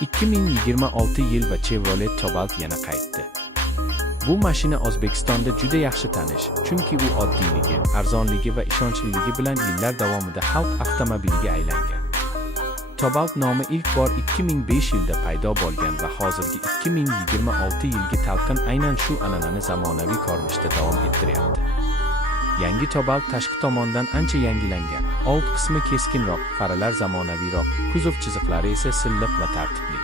2026 yil va Chevrolet Cobalt yana qaytdi. Bu mashina O'zbekistonda juda yaxshi tanish, chunki u oddiyligi, arzonligi va ishonchliligi bilan yillar davomida xalq avtomobiliga aylangan. Cobalt nomi ilk bor 2005 yilda paydo bo'lgan va hozirgi 2026 yilgi talqin aynan shu an'anani zamonaviy ko'rinishda davom ettiryapti. Yangi Cobalt tashqi tomondan ancha yangilangan, old qismi keskinroq, faralar zamonaviyroq, kuzov chiziqlari esa silliq va tartibli.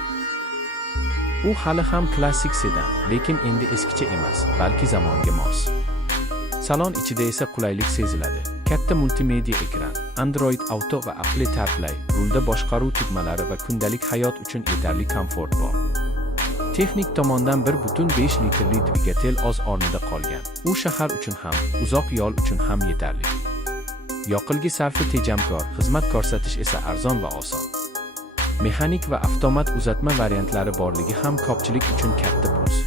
U hali ham klassik sedan, lekin endi eskicha emas, balki zamonga mos. Salon ichida esa qulaylik seziladi. Katta multimedia ekran, Android Auto va Apple CarPlay, rulda boshqaruv tugmalari va kundalik hayot uchun yetarli komfort bor. Texnik tomondan 1.5 litrli dvigatel o'z o'rnida qolgan. U shahar uchun ham, uzoq yo'l uchun ham yetarli. Yoqilg'i sarfi tejamkor, xizmat ko'rsatish esa arzon va oson. Mexanik va avtomat uzatma variantlari borligi ham ko'pchilik uchun katta plus.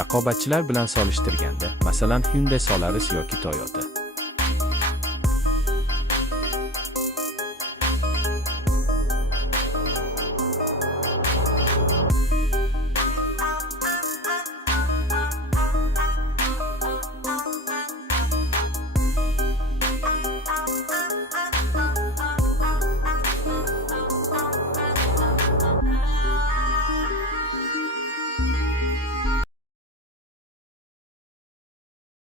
Raqobatchilar bilan solishtirganda, masalan Hyundai Solaris yoki Toyota